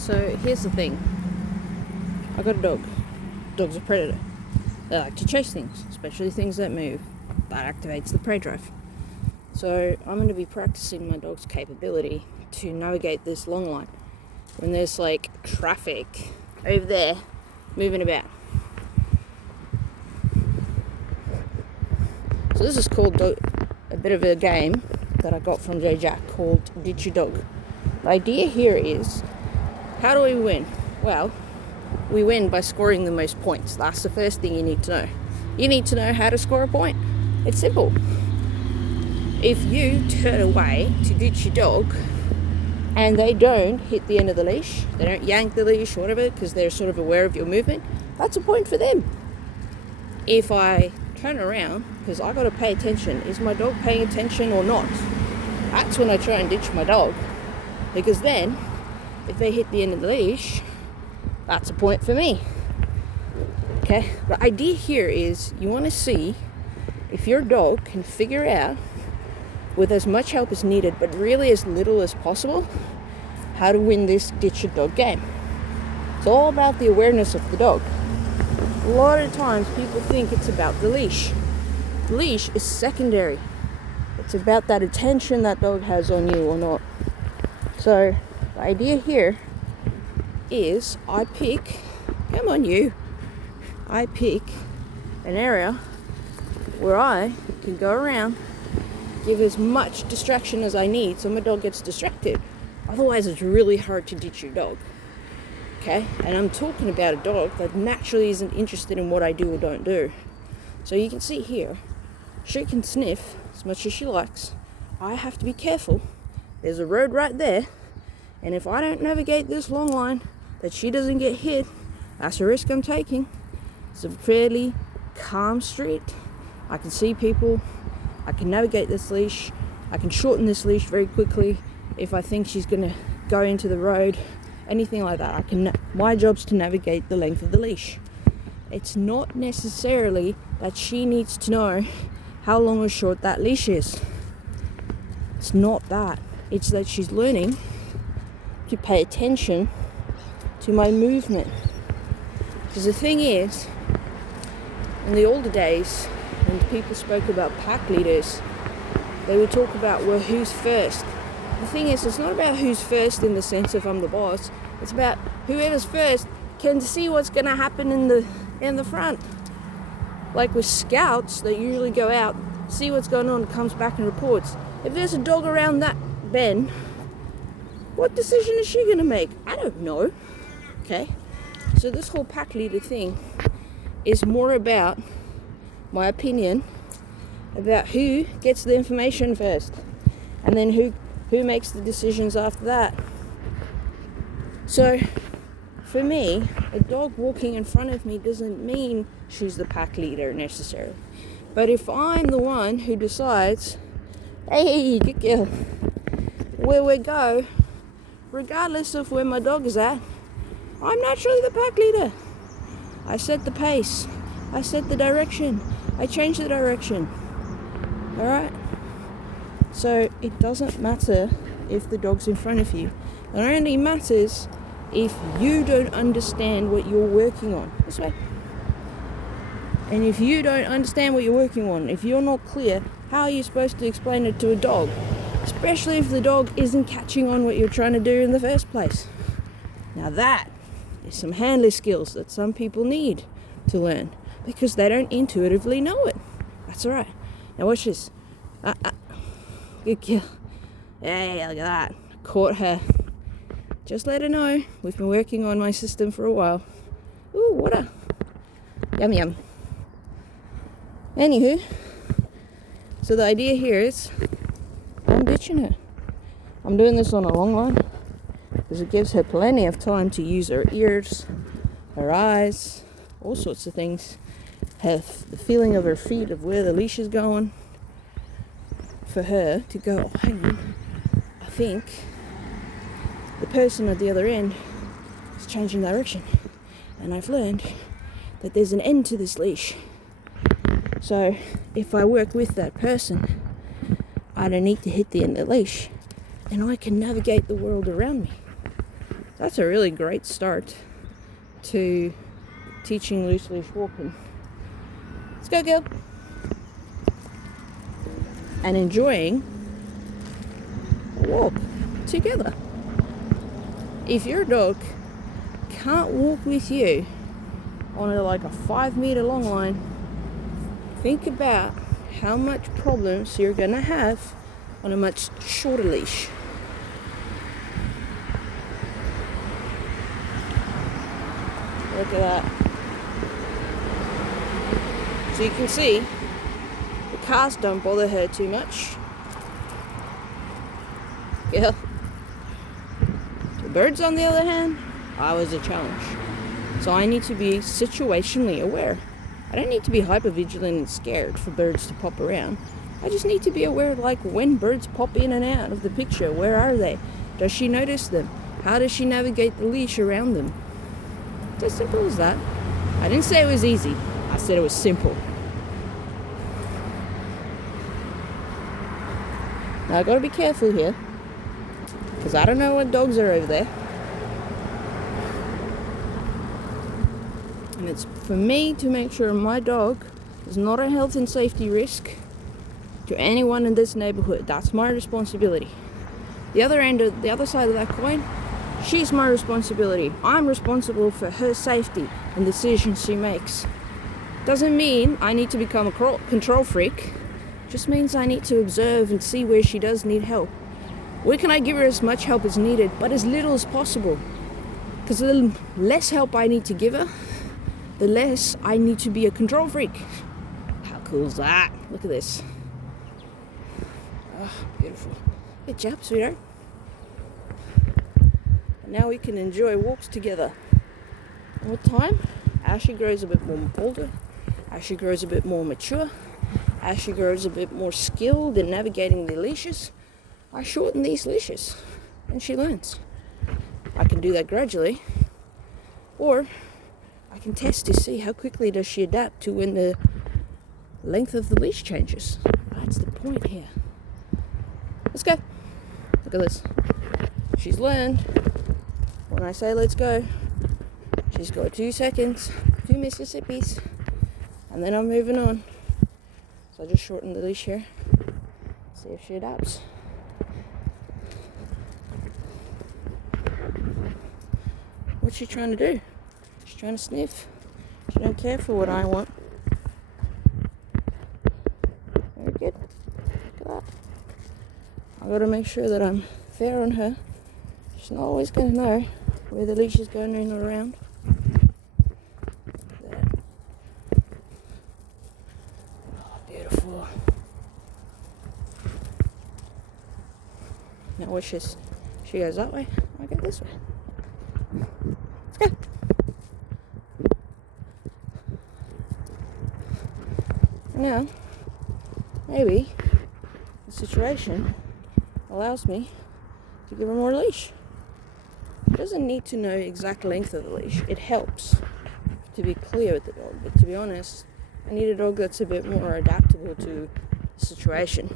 So here's the thing. I got a dog. Dog's a predator. They like to chase things, especially things that move. That activates the prey drive. So I'm going to be practicing my dog's capability to navigate this long line when there's like traffic over there moving about. So this is called a bit of a game that I got from J Jack called Ditch Your Dog. The idea here is, how do we win? Well, we win by scoring the most points. That's the first thing you need to know. You need to know how to score a point. It's simple. If you turn away to ditch your dog and they don't hit the end of the leash, they don't yank the leash or whatever because they're sort of aware of your movement, that's a point for them. If I turn around, because I got to pay attention, is my dog paying attention or not? That's when I try and ditch my dog, because then if they hit the end of the leash, that's a point for me. Okay, the idea here is you want to see if your dog can figure out, with as much help as needed but really as little as possible, how to win this ditch your dog game. It's all about the awareness of the dog. A lot of times people think it's about the leash. The leash is secondary. It's about that attention that dog has on you or not. So the idea here is I pick an area where I can go around, give as much distraction as I need so my dog gets distracted. Otherwise it's really hard to ditch your dog. Okay, and I'm talking about a dog that naturally isn't interested in what I do or don't do. So you can see here, she can sniff as much as she likes. I have to be careful. There's a road right there, and if I don't navigate this long line, that she doesn't get hit, that's a risk I'm taking. It's a fairly calm street. I can see people. I can navigate this leash. I can shorten this leash very quickly if I think she's going to go into the road. Anything like that. My job's to navigate the length of the leash. It's not necessarily that she needs to know how long or short that leash is. It's not that. It's that she's learning to pay attention to my movement. Because the thing is, in the older days, when people spoke about pack leaders, they would talk about, well, who's first. The thing is, it's not about who's first in the sense of I'm the boss. It's about whoever's first can see what's going to happen in the front. Like with scouts, they usually go out, see what's going on, comes back and reports. If there's a dog around that bend, what decision is she going to make? I don't know. Okay? So this whole pack leader thing is more about my opinion about who gets the information first, and then who makes the decisions after that. So for me, a dog walking in front of me doesn't mean she's the pack leader necessarily. But if I'm the one who decides, hey, good girl, where we go, regardless of where my dog is at, I'm naturally the pack leader. I set the pace. I set the direction. I change the direction. Alright? So it doesn't matter if the dog's in front of you. It only matters if you don't understand what you're working on. This way. And if you don't understand what you're working on, if you're not clear, how are you supposed to explain it to a dog? Especially if the dog isn't catching on what you're trying to do in the first place. Now that is some handler skills that some people need to learn because they don't intuitively know it. That's alright. Now watch this. Good kill. Hey, look at that. Caught her. Just let her know. We've been working on my system for a while. Ooh, water. Yum yum. Anywho, so the idea here is I'm ditching her. I'm doing this on a long line because it gives her plenty of time to use her ears, her eyes, all sorts of things. Have the feeling of her feet, of where the leash is going. For her to go, oh, hang on, I think the person at the other end is changing direction. And I've learned that there's an end to this leash. So if I work with that person, I don't need to hit the end of the leash. And I can navigate the world around me. That's a really great start to teaching loose leash walking. Let's go, girl. And enjoying a walk together. If your dog can't walk with you on like a 5-meter long line, think about how much problems you're gonna have on a much shorter leash. Look at that. So you can see the cars don't bother her too much. Yeah. The birds, on the other hand, I was a challenge. So I need to be situationally aware. I don't need to be hyper vigilant and scared for birds to pop around. I just need to be aware, like, when birds pop in and out of the picture, where are they? Does she notice them? How does she navigate the leash around them? It's as simple as that. I didn't say it was easy. I said it was simple. Now I gotta be careful here, because I don't know what dogs are over there. And it's for me to make sure my dog is not a health and safety risk to anyone in this neighborhood. That's my responsibility. The other side of that coin, she's my responsibility. I'm responsible for her safety and decisions she makes. Doesn't mean I need to become a control freak. Just means I need to observe and see where she does need help. Where can I give her as much help as needed, but as little as possible? Because the less help I need to give her, the less I need to be a control freak. How cool is that? Look at this. Oh, beautiful. Good job, sweetheart. And now we can enjoy walks together. And with time, as she grows a bit more older, as she grows a bit more mature, as she grows a bit more skilled in navigating the leashes, I shorten these leashes and she learns. I can do that gradually, or I can test to see how quickly does she adapt to when the length of the leash changes. That's the point here. Let's go. Look at this. She's learned. When I say let's go, she's got 2 seconds, 2 Mississippis, and then I'm moving on. So I just shorten the leash here. See if she adapts. What's she trying to do? She's trying to sniff. She don't care for what I want. Very good. Look at that. I've got to make sure that I'm fair on her. She's not always going to know where the leash is going in or around. There. Oh, beautiful. Now watch this. She goes that way, I go this way. Let's go. Now, maybe the situation allows me to give her more leash. She doesn't need to know exact length of the leash. It helps to be clear with the dog, but to be honest, I need a dog that's a bit more adaptable to the situation.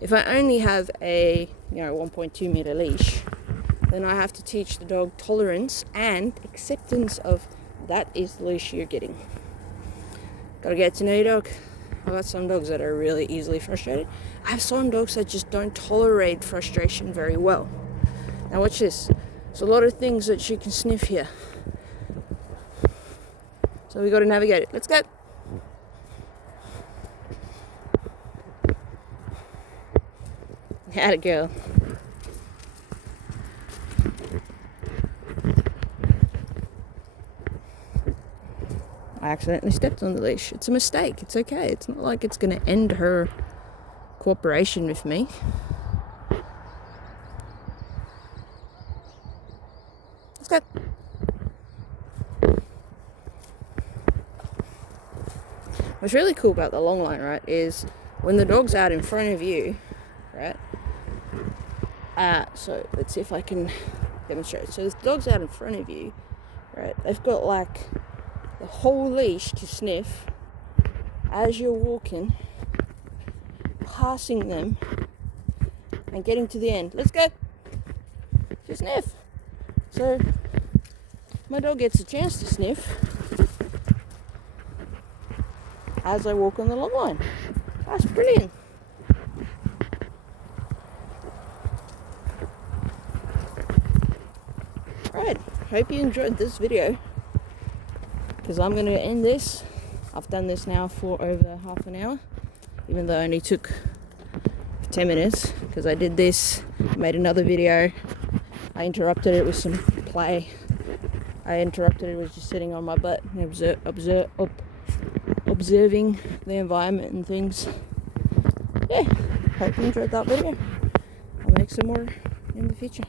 If I only have a 1.2 meter leash, then I have to teach the dog tolerance and acceptance of that is the leash you're getting. Gotta get to know your dog. I've got some dogs that are really easily frustrated. I have some dogs that just don't tolerate frustration very well. Now watch this. There's a lot of things that she can sniff here. So we got to navigate it. Let's go. Had a girl. I accidentally stepped on the leash. It's a mistake. It's okay. It's not like it's going to end her cooperation with me. Let's go. What's really cool about the long line, right, is when the dog's out in front of you, right? So let's see if I can demonstrate. So the dog's out in front of you, right? They've got like the whole leash to sniff as you're walking, passing them and getting to the end. Let's go. Just sniff. So my dog gets a chance to sniff as I walk on the long line. That's brilliant. Right, hope you enjoyed this video, because I'm going to end this. I've done this now for over half an hour, even though it only took 10 minutes, because I did this, made another video, I interrupted it with some play. I interrupted it with just sitting on my butt and observing the environment and things. Yeah, hope you enjoyed that video. I'll make some more in the future.